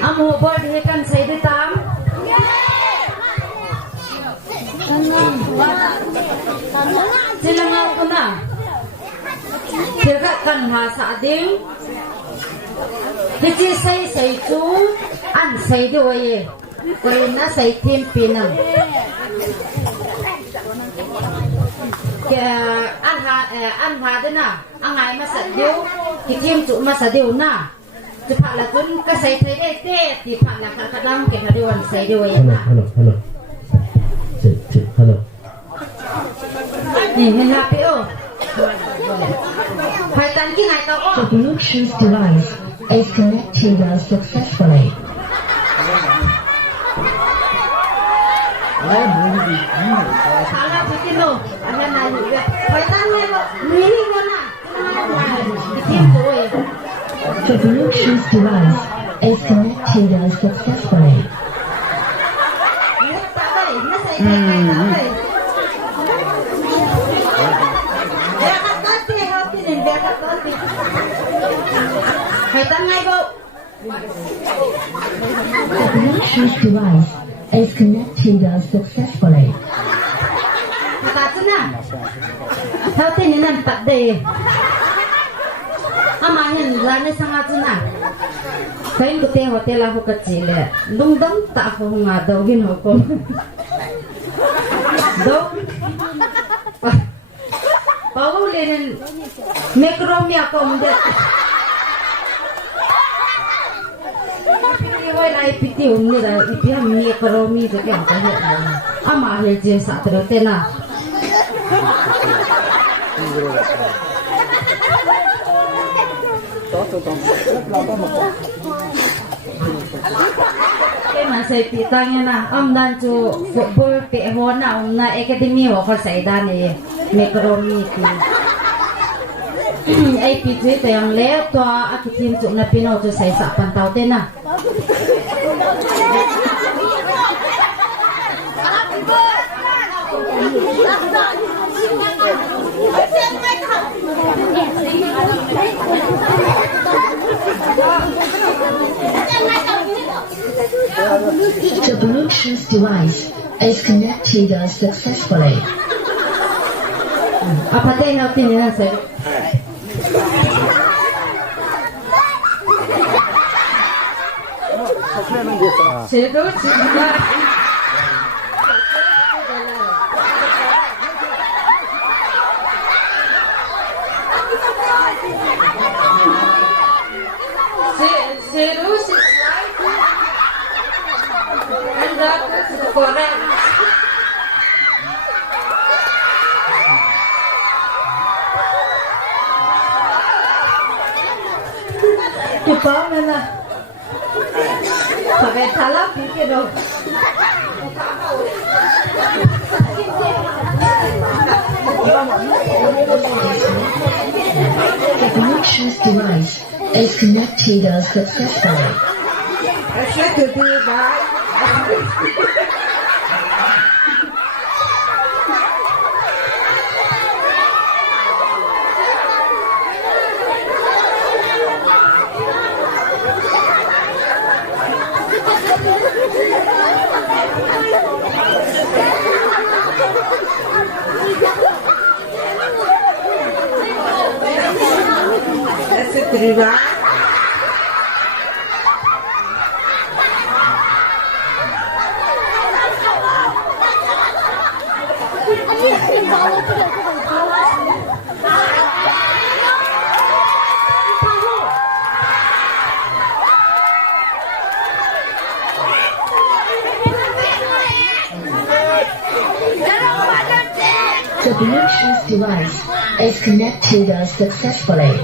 Amo board hekan say di tam. Sila nga ko na. Sila kan ha sa ading. Kiti say tu an say di waye. Kaya na say team pinang. Kaya an ha din na. Ang ay masadiw. Kitim tu masadiw na. Di pa la tun ka say tay te. Di pa la kakadam kaya diwan say di waye na. Hello. Hello. Happy oh. The Bluetooth device is connected successfully. The Bluetooth device is connected successfully. The Bluetooth device is connected successfully. Kain kute hotel aku kecil ya, dong tak aku ngadogin hukum. Dong, Paul dengan mikromi aku mendet. Iway na ipiti umnira, ipihan mikromi itu kan kaya. Ama aja saat terus na. Kaya masay pitangnya na, dan cu football ke hona, na akademi ako sa idani mikromi itu. Ay piti itu yang lewat tu aku tim cu na pino tu saya sak pantau tena. The Bluetooth device is connected successfully. Apa teh nanti ni saya? Sedut. Kita mana? Pakai talap pikir dong. The Bluetooth device is connected successfully. Terima. The Bluetooth device is connected successfully.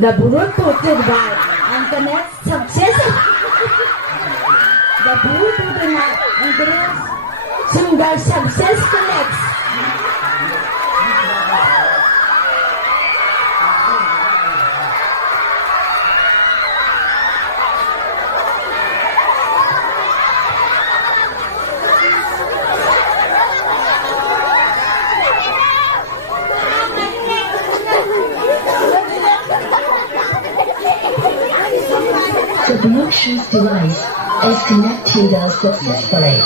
The Bluetooth device internet success. The Bluetooth internet single success connects. Bluetooth device is connected successfully.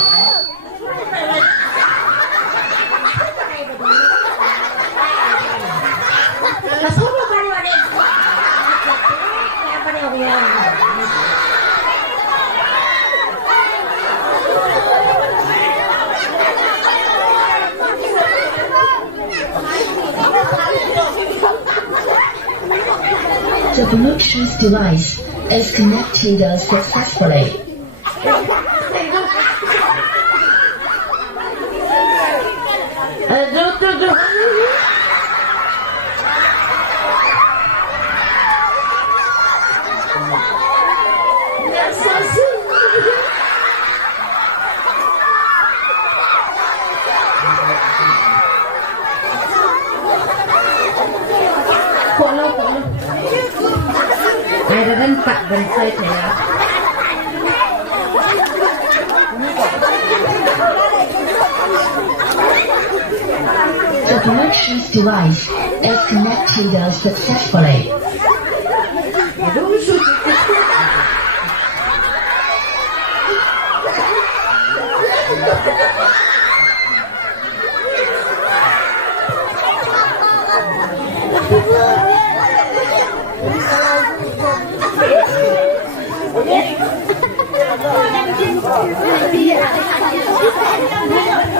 The Bluetooth device is connected successfully. Ai đang cắt bên xây thế à? The Bluetooth device is connected successfully.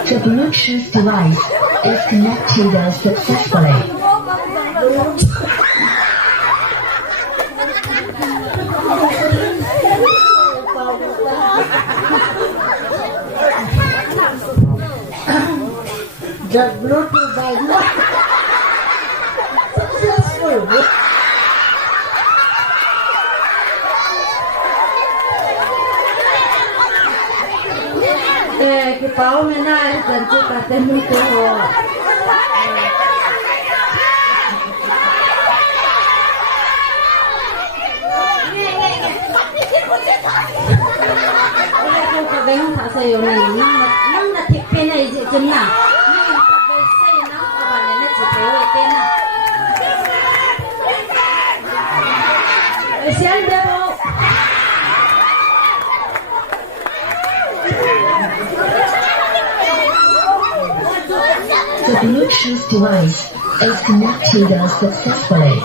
The Bluetooth device is connected successfully. The Bluetooth device successful. Cái báo này này cần chỉ cả tên mình cơ hội. Không có cái không thả sợi này nhưng mà thịt bên này dễ chân nào nhưng mà các cái sợi nó các bạn này nó chỉ thấy về tên nào. Xem đây bộ. The Bluetooth device is connected successfully.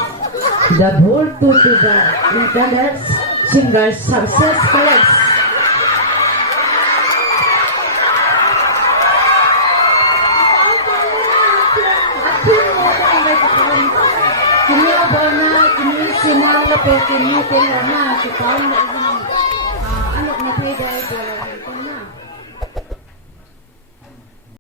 The Bluetooth to the internet singer successfully. Kini sinang lepas kini tengok na kita nak ini anak nak payah dia lagi